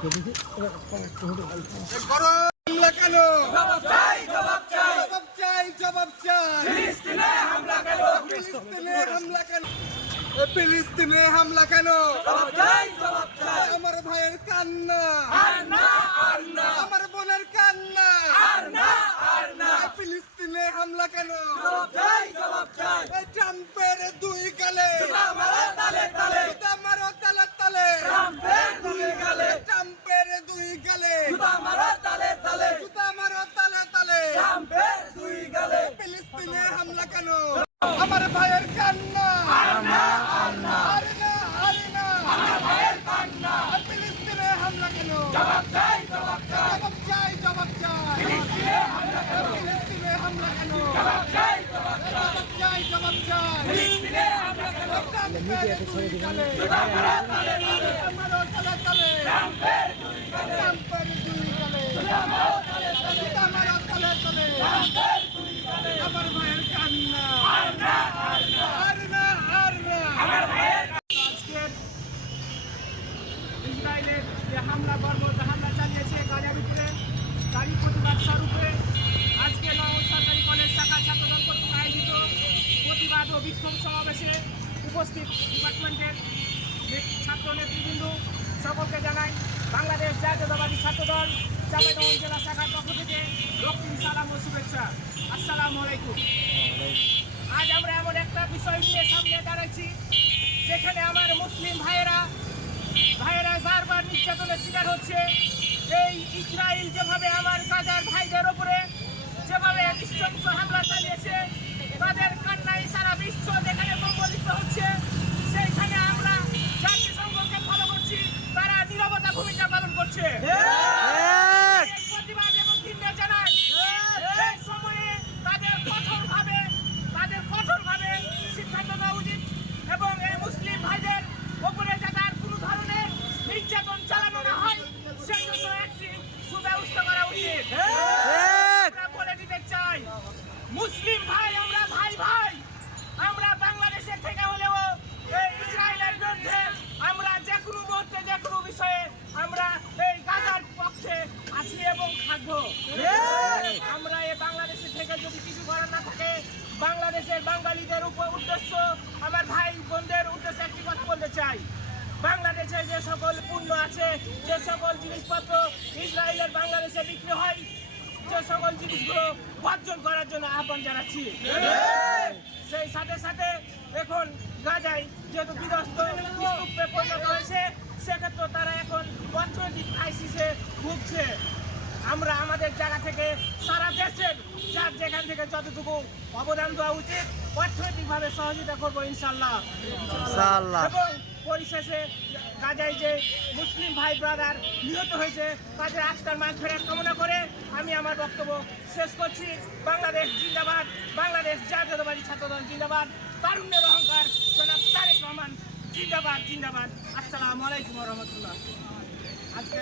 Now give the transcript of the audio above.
হামলা কেন? জবাব চাই, জবাব চাই, জবাব চাই, জবাব চাই। ফিলিস্তিনে হামলা কেন? ফিলিস্তিনে হামলা কেন? ফিলিস্তিনে হামলা কেন? জবাব চাই, জবাব চাই। আমার ভাইয়ের কান্না আর না, আর না। আমার বোনের কান্না আর না, আর না। ফিলিস্তিনে হামলা কেন? জবাব চাই, জবাব চাই। ট্রাম্পের দুই গালে মারো তালে তালে, মারো তালে তালে। ট্রাম্পের দুই গালে, ট্রাম্পের দুই গালে মারো তালে তালে, মারো তালে তালে। ট্রাম্পের দুই গালে। ফিলিস্তিনে হামলা কেন? আমার ভাইয়ের কান্না আর না, আর না, আর না, আর না। আমার ভাইয়ের কান্না। ফিলিস্তিনে হামলা কেন? জবাব চাই, জবাব চাই, জবাব চাই, জবাব চাই। ফিলিস্তিনে হামলা কেন? ফিলিস্তিনে হামলা কেন? জবাব চাই, জবাব চাই, জবাব চাই, জবাব চাই। ফিলিস্তিনে হামলা কেন? ট্রাম্পের দুই গালে মারো তালে তালে, মারো তালে তালে। ট্রাম্পের দুই গালে, ট্রাম্পের দুই গালে মারো তালে তালে, মারো তালে তালে। ট্রাম্পের দুই গালে। আমার ভাইয়ের কান্না আর না, আর না, আর না, আর না। আমার ভাইয়ের আজকের ইসরায়েলের যে হামলা চালিয়েছে গাজার উপরে, তারই প্রতিবাদ স্বরূপে আজকে নওগাঁ সরকারি কলেজ শাখা ছাত্রদল কর্তৃক আয়োজিত প্রতিবাদ ও বিক্ষোভ সমাবেশে উপস্থিত ডিপার্টমেন্টের ছাত্র নেতৃবৃন্দ সকলকে জানাই বাংলাদেশ জাতীয়তাবাদী ছাত্রদল চাঁপাইনবাবগঞ্জ জেলা শাখার পক্ষ থেকে রক্তিম সালাম ও শুভেচ্ছা। আসসালামু আলাইকুম। আজ আমরা এমন একটা বিষয় নিয়ে সামনে দাঁড়াচ্ছি যেখানে আমার মুসলিম ভাইয়েরা বারবার নির্যাতনের শিকার হচ্ছে। এই ইসরায়েল যেভাবে আমার গাজার ভাইদের ওপরে যেভাবে নৃশংস হামলা চালিয়েছে, তাদের কান্নায় সারা বিশ্ব যেখানে কম্বলিত হচ্ছে, সেইখানে আমরা জাতিসংঘকে ফলো করছি, তারা নীরবতা ভূমিকা পালন করছে। প্রতিবাদ এবং ঘৃণা জানাই। এই সময়ে তাদের কঠোরভাবে সিদ্ধান্ত নেওয়া উচিত এবং এই মুসলিম ভাইদের ওপরে যাতে আর কোনো ধরনের নির্যাতন চালানো না হয় সেই জন্য একটি সুব্যবস্থা করা উচিত। আমরা বলে দিতে চাই, মুসলিম ভাই আমরা আমরা বাংলাদেশের থেকে হলেও এই ইসরায়েলের বিরুদ্ধে আমরা যে কোনো মুহূর্তে যে কোনো বিষয়ে আমরা এই গাজার পক্ষে আছি এবং থাকবো। আমরা এই বাংলাদেশের থেকে যদি কিছু করার না থাকে, বাংলাদেশের বাঙালিদের উদ্দেশ্য, আমার ভাই বোনদের উদ্দেশ্যে একটি কথা বলতে চাই। বাংলাদেশে যে সকল পণ্য আছে, যে সকল জিনিসপত্র ইসরায়েলের বাংলাদেশে বিক্রি হয়, যে সকল জিনিসগুলো বর্জন করার জন্য আহ্বান জানাচ্ছি। সেই সাথে সাথে এখন গাজায় যেহেতু বিধ্বস্ত স্তূপে পরিণত হয়েছে, সেক্ষেত্রে তারা এখন অর্থনৈতিক ক্রাইসিসে ভুগছে। আমরা আমাদের জায়গা থেকে সারা দেশের যার যেখান থেকে যতটুকু অবদান দেওয়া উচিত অর্থনৈতিকভাবে সহযোগিতা করবো ইনশাল্লাহ। এবং পরিশেষে গাজায় যে মুসলিম ভাই ব্রাদার নিহত হয়েছে, তাদের আত্মার মাগফিরাত কামনা করে আমি আমার বক্তব্য শেষ করছি। বাংলাদেশ জিন্দাবাদ, বাংলাদেশ জাতীয়তাবাদী ছাত্রদল জিন্দাবাদ, তারুণ্যের অহংকার জনাব তারেক রহমান জিন্দাবাদ, জিন্দাবাদ। আসসালামু আলাইকুম ওয়া রাহমাতুল্লাহ। আজকে